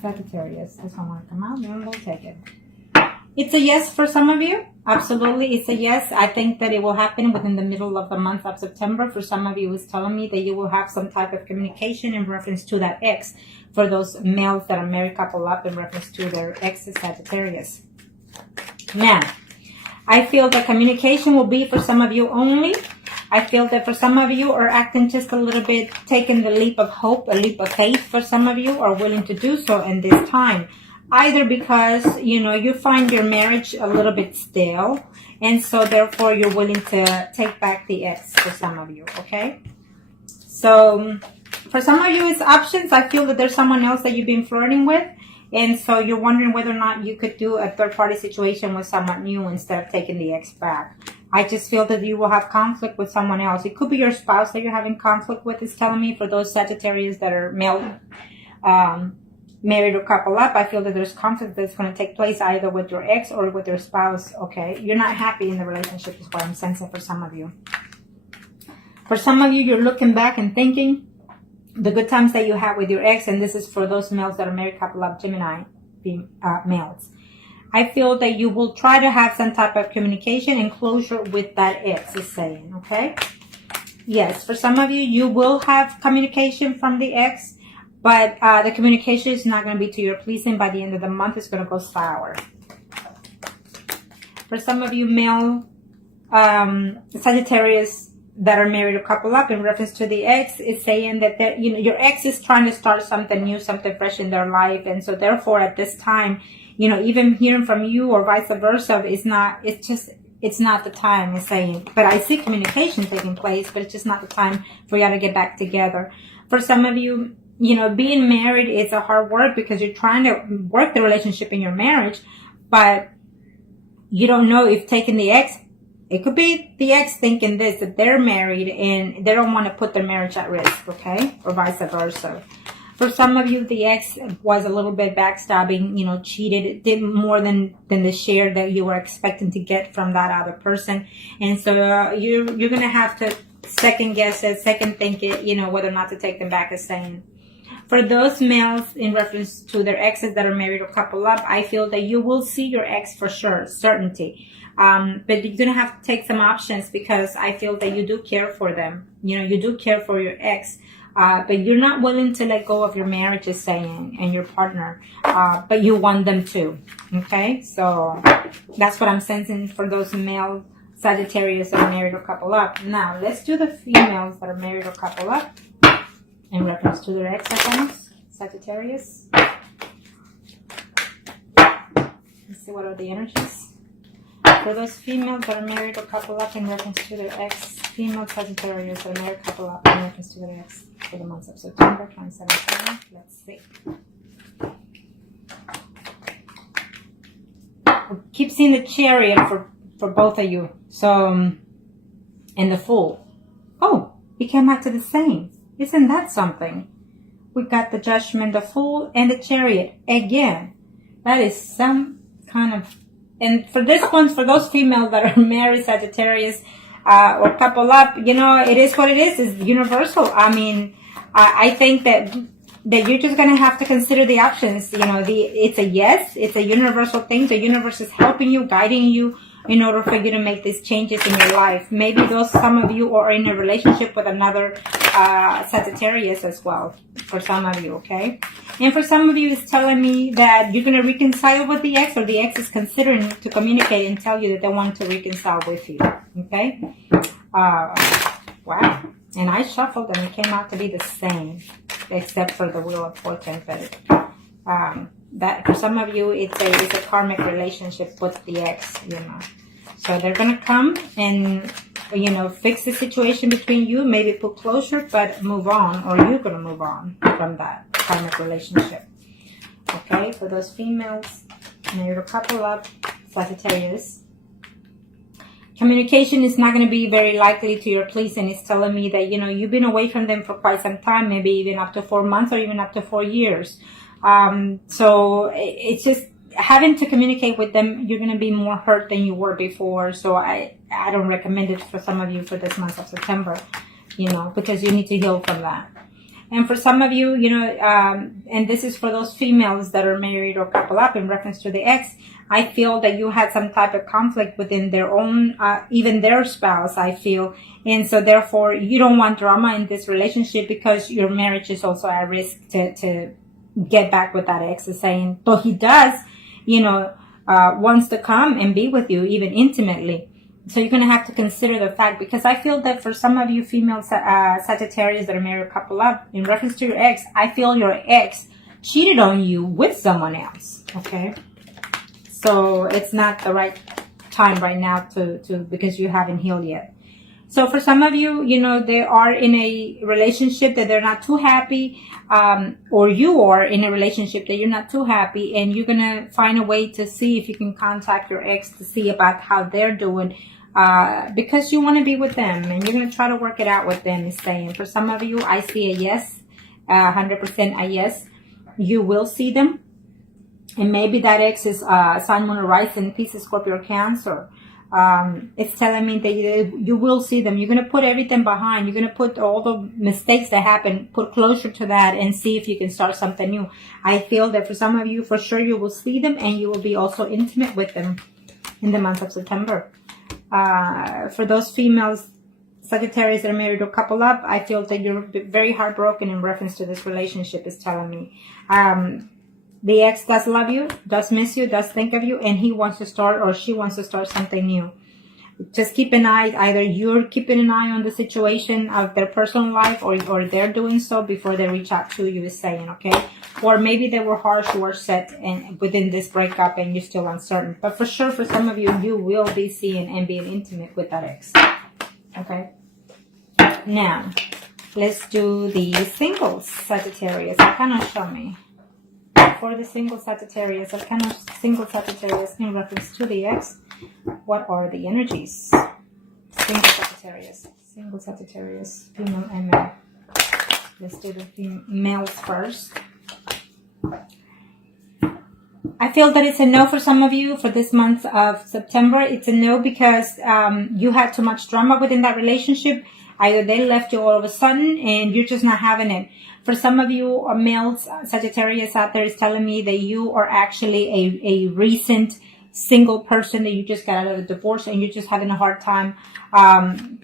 Sagittarius. This one want to come out, and we'll take it. It's a yes for some of you. Absolutely, it's a yes. I think that it will happen within the middle of the month of September. For some of you, it's telling me that you will have some type of communication in reference to that ex. For those males that are married, couple up, in reference to their ex Sagittarius. Now, I feel that communication will be for some of you only. I feel that for some of you are acting just a little bit, taking the leap of hope, a leap of faith. For some of you are willing to do so in this time. Either because, you find your marriage a little bit stale, and so therefore you're willing to take back the ex for some of you, okay? So for some of you, it's options. I feel that there's someone else that you've been flirting with, and so you're wondering whether or not you could do a third-party situation with someone new instead of taking the ex back. I just feel that you will have conflict with someone else. It could be your spouse that you're having conflict with, is telling me, for those Sagittarius that are male, married or couple up. I feel that there's conflict that's going to take place either with your ex or with your spouse, okay? You're not happy in the relationship is what I'm sensing for some of you. For some of you, you're looking back and thinking the good times that you had with your ex, and this is for those males that are married, couple up, Gemini males. I feel that you will try to have some type of communication and closure with that ex, is saying, okay? Yes, for some of you, you will have communication from the ex, but the communication is not going to be to your pleasing. By the end of the month, it's going to go sour. For some of you male Sagittarius that are married or couple up, in reference to the ex, is saying that your ex is trying to start something new, something fresh in their life, and so therefore at this time, even hearing from you or vice versa it's not the time, is saying. But I see communication taking place, but it's just not the time for y'all to get back together. For some of you, being married is a hard work because you're trying to work the relationship in your marriage, but you don't know if taking the ex, it could be the ex thinking that they're married and they don't want to put their marriage at risk, okay? Or vice versa. For some of you, the ex was a little bit backstabbing, cheated, did more than the share that you were expecting to get from that other person. And so you're going to have to second guess it, second think it, whether or not to take them back, as saying. For those males in reference to their exes that are married or couple up, I feel that you will see your ex for sure, certainty. But you're going to have to take some options because I feel that you do care for them. You do care for your ex, but you're not willing to let go of your marriage, is saying, and your partner, but you want them to. Okay, so that's what I'm sensing for those male Sagittarius that are married or couple up. Now, let's do the females that are married or couple up in reference to their ex accounts, Sagittarius. Let's see what are the energies. For those females that are married or couple up in reference to their ex, female Sagittarius that are married couple up in reference to their ex for the months of September 2017. Let's see. I keep seeing the Chariot for both of you. So, and the Fool. Oh, it came out to the same. Isn't that something? We got the Judgment, the Fool, and the Chariot again. That is some kind of... And for this one, for those females that are married, Sagittarius, or couple up, it is what it is. It's universal. I mean, I think that you're just going to have to consider the options. It's a yes. It's a universal thing. The universe is helping you, guiding you in order for you to make these changes in your life. Maybe some of you are in a relationship with another Sagittarius as well, for some of you, okay? And for some of you, it's telling me that you're going to reconcile with the ex, or the ex is considering to communicate and tell you that they want to reconcile with you, okay? Wow. And I shuffled and it came out to be the same, except for the Wheel of Fortune. But that for some of you, it's a karmic relationship with the ex, So they're going to come and, fix the situation between you, maybe put closure, but move on, or you're going to move on from that karmic relationship. Okay, for those females, married or couple up, Sagittarius. Communication is not going to be very likely to your pleasing. It's telling me that, you've been away from them for quite some time, maybe even up to 4 months or even up to 4 years. So it's just having to communicate with them. You're going to be more hurt than you were before. So I don't recommend it for some of you for this month of September, because you need to heal from that. And for some of you, and this is for those females that are married or couple up in reference to the ex, I feel that you had some type of conflict within their own, even their spouse, I feel. And so therefore, you don't want drama in this relationship because your marriage is also at risk to get back with that ex, is saying, though he does, wants to come and be with you, even intimately. So you're going to have to consider the fact, because I feel that for some of you female Sagittarius that are married or couple up, in reference to your ex, I feel your ex cheated on you with someone else, okay? So it's not the right time right now because you haven't healed yet. So for some of you, they are in a relationship that they're not too happy, or you are in a relationship that you're not too happy, and you're going to find a way to see if you can contact your ex to see about how they're doing, because you want to be with them, and you're going to try to work it out with them, is saying. For some of you, I see a yes, 100% a yes. You will see them. And maybe that ex is Sun, Moon, or Rising, Pisces, Scorpio, or Cancer. It's telling me that you will see them. You're going to put everything behind. You're going to put all the mistakes that happen, put closure to that, and see if you can start something new. I feel that for some of you, for sure, you will see them, and you will be also intimate with them in the month of September. For those females, Sagittarius that are married or couple up, I feel that you're very heartbroken in reference to this relationship, is telling me. The ex does love you, does miss you, does think of you, and he wants to start, or she wants to start something new. Just keep an eye, either you're keeping an eye on the situation of their personal life, or they're doing so before they reach out to you, is saying, okay? Or maybe they were harsh words said and within this breakup and you're still uncertain. But for sure, for some of you, you will be seeing and being intimate with that ex, okay? Now, let's do the singles, Sagittarius. Kind of show me. For the single Sagittarius, single Sagittarius in reference to the ex, what are the energies? Single Sagittarius, female and male. Let's do the males first. I feel that it's a no for some of you for this month of September. It's a no because you had too much drama within that relationship. Either they left you all of a sudden and you're just not having it. For some of you males, Sagittarius out there, is telling me that you are actually a recent single person, that you just got out of a divorce and you're just having a hard time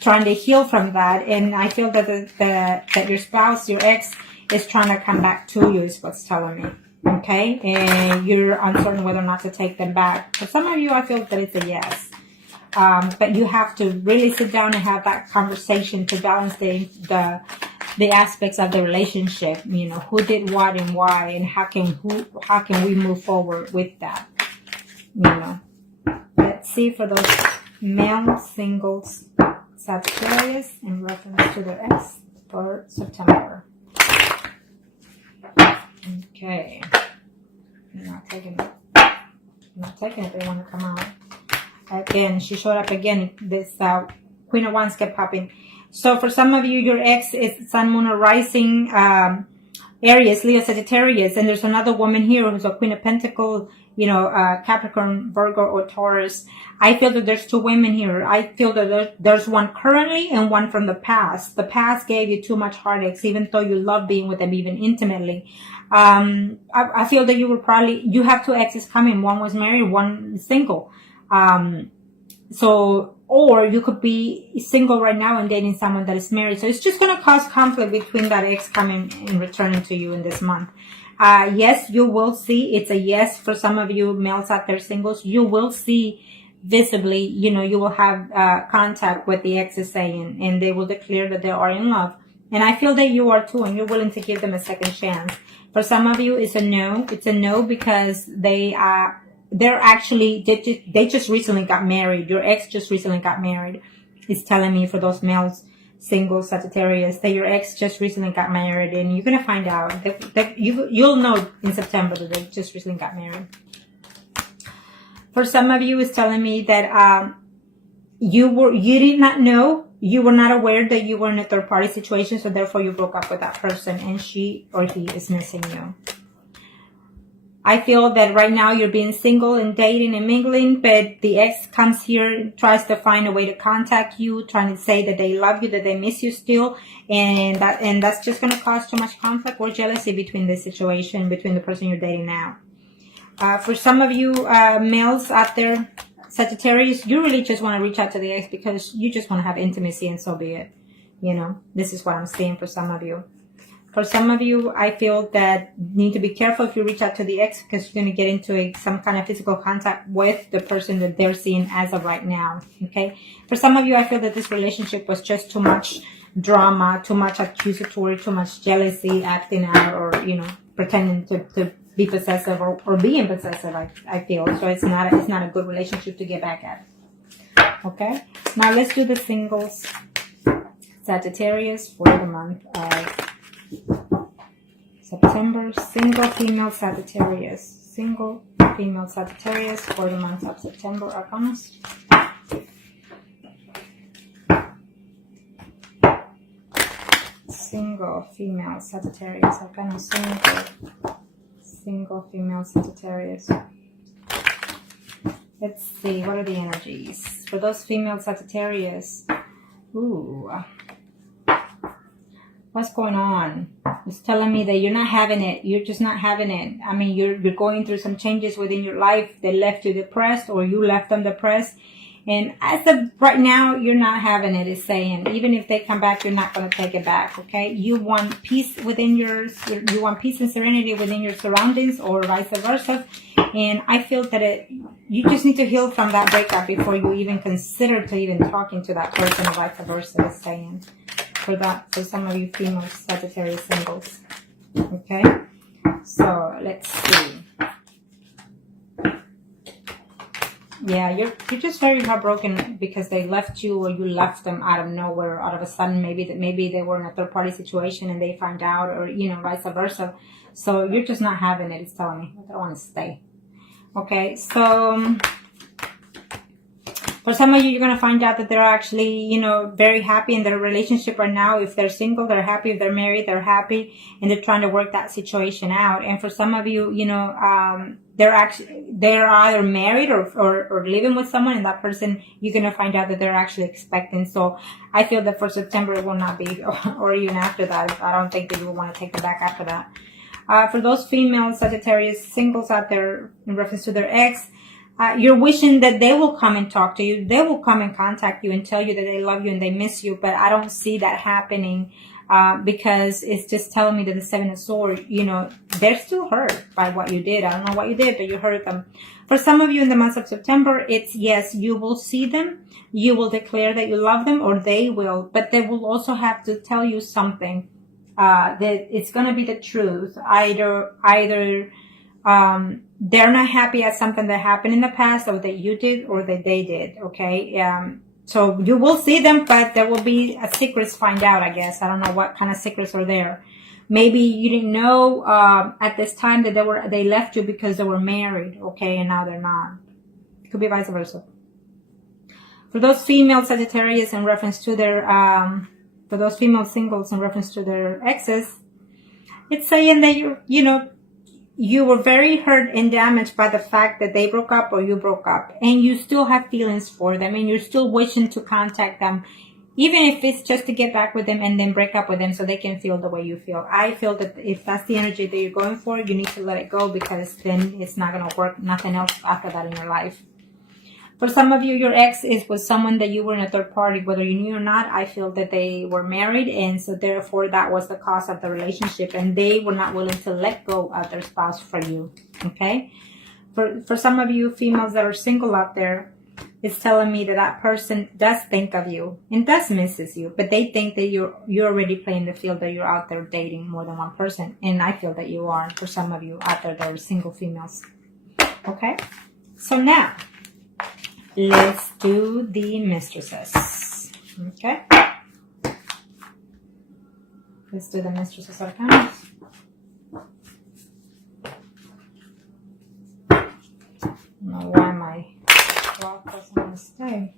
trying to heal from that. And I feel that that your spouse, your ex, is trying to come back to you, is what's telling me. Okay? And you're uncertain whether or not to take them back. For some of you, I feel that it's a yes. But you have to really sit down and have that conversation to balance the aspects of the relationship. Who did what and why, and how can we move forward with that? Let's see for those male singles Sagittarius in reference to their ex for September. Okay. I'm not taking it. They want to come out. Again, she showed up again. This Queen of Wands kept popping. So for some of you, your ex is Sun, Moon, or Rising, Aries, Leo, Sagittarius. And there's another woman here who's a Queen of Pentacles, Capricorn, Virgo, or Taurus. I feel that there's two women here. I feel that there's one currently and one from the past. The past gave you too much heartaches, even though you love being with them, even intimately. I feel that you have two exes coming. One was married, one is single. Or you could be single right now and dating someone that is married. So it's just going to cause conflict between that ex coming and returning to you in this month. Yes, you will see. It's a yes for some of you males out there, singles. You will see visibly, you will have contact with the ex is saying, and they will declare that they are in love. And I feel that you are too, and you're willing to give them a second chance. For some of you, it's a no. It's a no because they just recently got married. Your ex just recently got married. It's telling me for those males, single Sagittarius, that your ex just recently got married, and you're gonna find out that you'll know in September that they just recently got married. For some of you, it's telling me that you did not know, you were not aware that you were in a third party situation, so therefore you broke up with that person, and she or he is missing you. I feel that right now you're being single and dating and mingling, but the ex comes here, tries to find a way to contact you, trying to say that they love you, that they miss you still, and that's just going to cause too much conflict or jealousy between this situation, between the person you're dating now. For some of you males out there, Sagittarius, you really just want to reach out to the ex because you just want to have intimacy, and so be it. You know, this is what I'm seeing for some of you. For some of you, I feel that you need to be careful if you reach out to the ex because you're going to get into some kind of physical contact with the person that they're seeing as of right now. Okay. For some of you, I feel that this relationship was just too much drama, too much accusatory, too much jealousy, acting out, or, you know, pretending to be possessive or being possessive. I feel so. It's not a good relationship to get back at. Okay. Now let's do the singles. Sagittarius for the month of September. Single female Sagittarius. Single female Sagittarius for the month of September. Arcanas. Single female Sagittarius. Arcana. Single female Sagittarius. Let's see. What are the energies for those female Sagittarius? Ooh. What's going on? It's telling me that you're not having it. You're just not having it. I mean, you're going through some changes within your life that left you depressed, or you left them depressed. And as of right now, you're not having it. It's saying, even if they come back, you're not going to take it back. Okay. You want peace within you want peace and serenity within your surroundings, or vice versa. And I feel that you just need to heal from that breakup before you even consider to even talking to that person, or vice versa. It's saying. For some of you female Sagittarius singles. Okay, so let's see. Yeah, you're just very heartbroken because they left you, or you left them out of nowhere, out of a sudden. Maybe they were in a third party situation and they find out, or, you know, vice versa. So you're just not having it. It's telling me I don't want to stay. Okay, so for some of you, you're going to find out that they're actually, you know, very happy in their relationship right now. If they're single, they're happy. If they're married, they're happy. And they're trying to work that situation out. And for some of you, you know, they're either married or living with someone. And that person, you're going to find out that they're actually expecting. So I feel that for September, it will not be, or even after that. I don't think that you will want to take it back after that. For those female Sagittarius singles out there in reference to their ex, you're wishing that they will come and talk to you. They will come and contact you and tell you that they love you and they miss you. But I don't see that happening because it's just telling me that the Seven of Swords, you know, they're still hurt by what you did. I don't know what you did, but you hurt them. For some of you in the month of September, it's yes, you will see them. You will declare that you love them, or they will. But they will also have to tell you something that it's going to be the truth. Either they're not happy at something that happened in the past, or that you did, or that they did. Okay. So you will see them, but there will be a secrets find out, I guess. I don't know what kind of secrets are there. Maybe you didn't know, at this time that they left you because they were married. Okay. And now they're not. It could be vice versa. For those female Sagittarius in reference to their, for those female singles in reference to their exes, it's saying that you were very hurt and damaged by the fact that they broke up or you broke up, and you still have feelings for them, and you're still wishing to contact them, even if it's just to get back with them and then break up with them so they can feel the way you feel. I feel that if that's the energy that you're going for, you need to let it go, because then it's not going to work. Nothing else after that in your life. For some of you, your ex is with someone that you were in a third party, whether you knew or not. I feel that they were married, and so therefore that was the cause of the relationship, and they were not willing to let go of their spouse for you. Okay. For some of you females that are single out there, it's telling me that that person does think of you and does misses you, but they think that you're already playing the field, that you're out there dating more than one person. And I feel that you are, for some of you out there that are single females. Okay. So now, let's do the mistresses. Okay. Let's do the mistresses arcana. I don't know why my clock doesn't want to stay.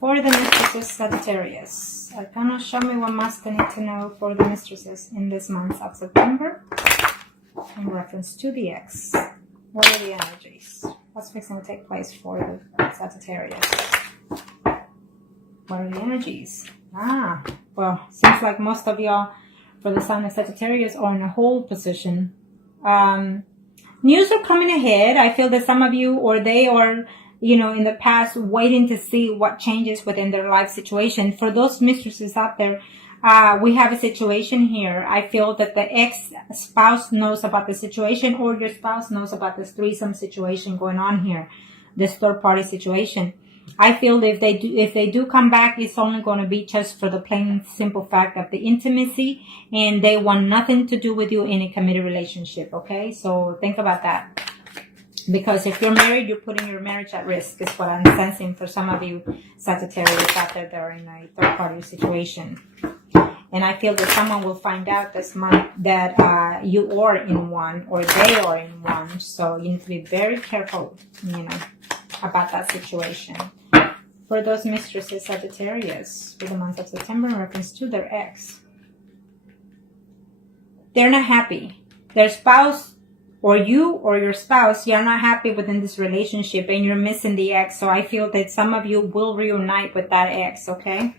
For the mistresses, Sagittarius. Arcana, show me what must I need to know for the mistresses in this month of September in reference to the ex. What are the energies? What's fixing to take place for the Sagittarius? What are the energies? Well, seems like most of y'all for the sign of Sagittarius are in a hold position. News are coming ahead. I feel that some of you, or they are, in the past, waiting to see what changes within their life situation. For those mistresses out there, we have a situation here. I feel that the ex-spouse knows about the situation, or your spouse knows about this threesome situation going on here, this third-party situation. I feel that if they do come back, it's only going to be just for the plain simple fact of the intimacy, and they want nothing to do with you in a committed relationship. Okay, so think about that, because if you're married, you're putting your marriage at risk, is what I'm sensing for some of you Sagittarius out there that are in a third-party situation. And I feel that someone will find out this month that you are in one, or they are in one. So you need to be very careful, about that situation. For those mistresses, Sagittarius, for the month of September in reference to their ex. They're not happy. Their spouse, or you or your spouse, you're not happy within this relationship, and you're missing the ex. So I feel that some of you will reunite with that ex, okay?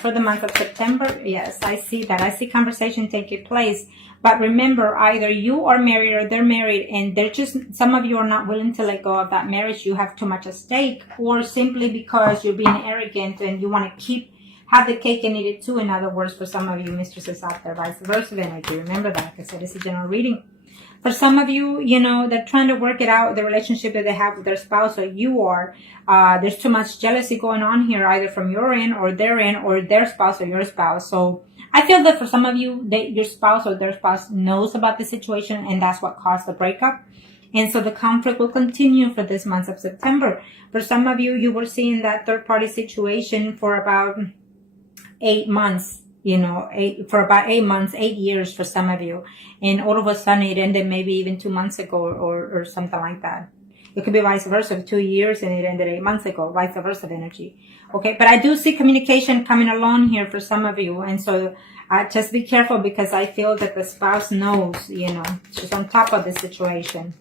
For the month of September, yes, I see that. I see conversation taking place. But remember, either you are married or they're married, and they're just, some of you are not willing to let go of that marriage. You have too much at stake, or simply because you're being arrogant and you want to have the cake and eat it too. In other words, for some of you mistresses out there, vice versa energy. Remember that, like I said, it's a general reading. For some of you, they're trying to work it out, the relationship that they have with their spouse, or you are. There's too much jealousy going on here, either from your end or their end, or their spouse or your spouse. So I feel that for some of you, your spouse or their spouse knows about the situation, and that's what caused the breakup. And so the conflict will continue for this month of September. For some of you, you were seeing that third-party situation for about 8 months. For about 8 months, 8 years for some of you. And all of a sudden it ended maybe even 2 months ago or something like that. It could be vice versa, 2 years and it ended 8 months ago, vice versa energy. Okay, but I do see communication coming along here for some of you. And so just be careful, because I feel that the spouse knows, she's on top of the situation.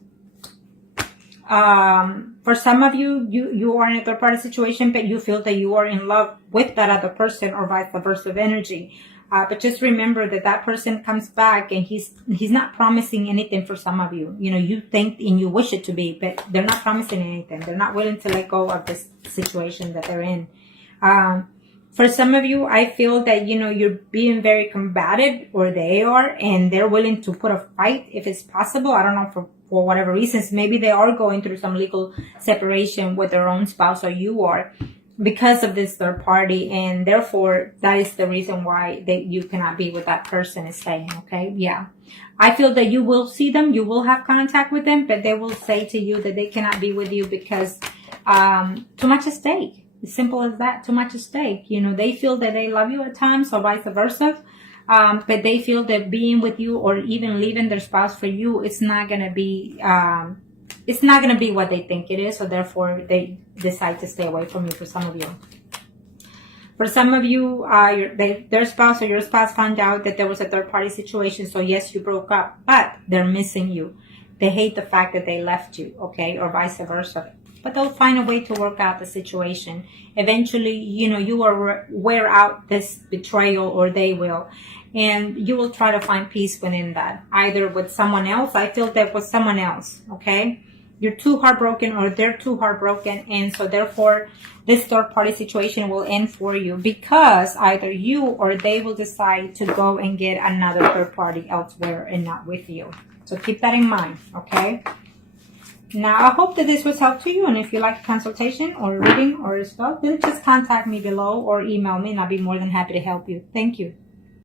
For some of you, you are in a third party situation, but you feel that you are in love with that other person, or vice versa energy. But just remember that person comes back, and he's not promising anything for some of you. You think and you wish it to be, but they're not promising anything. They're not willing to let go of this situation that they're in. For some of you, I feel that, you're being very combative, or they are, and they're willing to put a fight if it's possible. I don't know, for whatever reasons. Maybe they are going through some legal separation with their own spouse, or you are, because of this third party, and therefore that is the reason why you cannot be with that person, is saying, okay? Yeah. I feel that you will see them, you will have contact with them, but they will say to you that they cannot be with you because too much at stake. As simple as that, too much at stake. They feel that they love you at times, or vice versa. But they feel that being with you, or even leaving their spouse for you, it's not going to be what they think it is. So therefore they decide to stay away from you, for some of you. For some of you, their spouse or your spouse found out that there was a third party situation. So yes, you broke up, but they're missing you. They hate the fact that they left you, okay, or vice versa. But they'll find a way to work out the situation. Eventually, you will wear out this betrayal, or they will. And you will try to find peace within that. Either with someone else. I feel that with someone else, okay? You're too heartbroken, or they're too heartbroken. And so therefore, this third party situation will end for you, because either you or they will decide to go and get another third party elsewhere and not with you. So keep that in mind, okay? Now, I hope that this was helpful to you, and if you like a consultation or reading or a spell, then just contact me below or email me, and I'll be more than happy to help you. Thank you.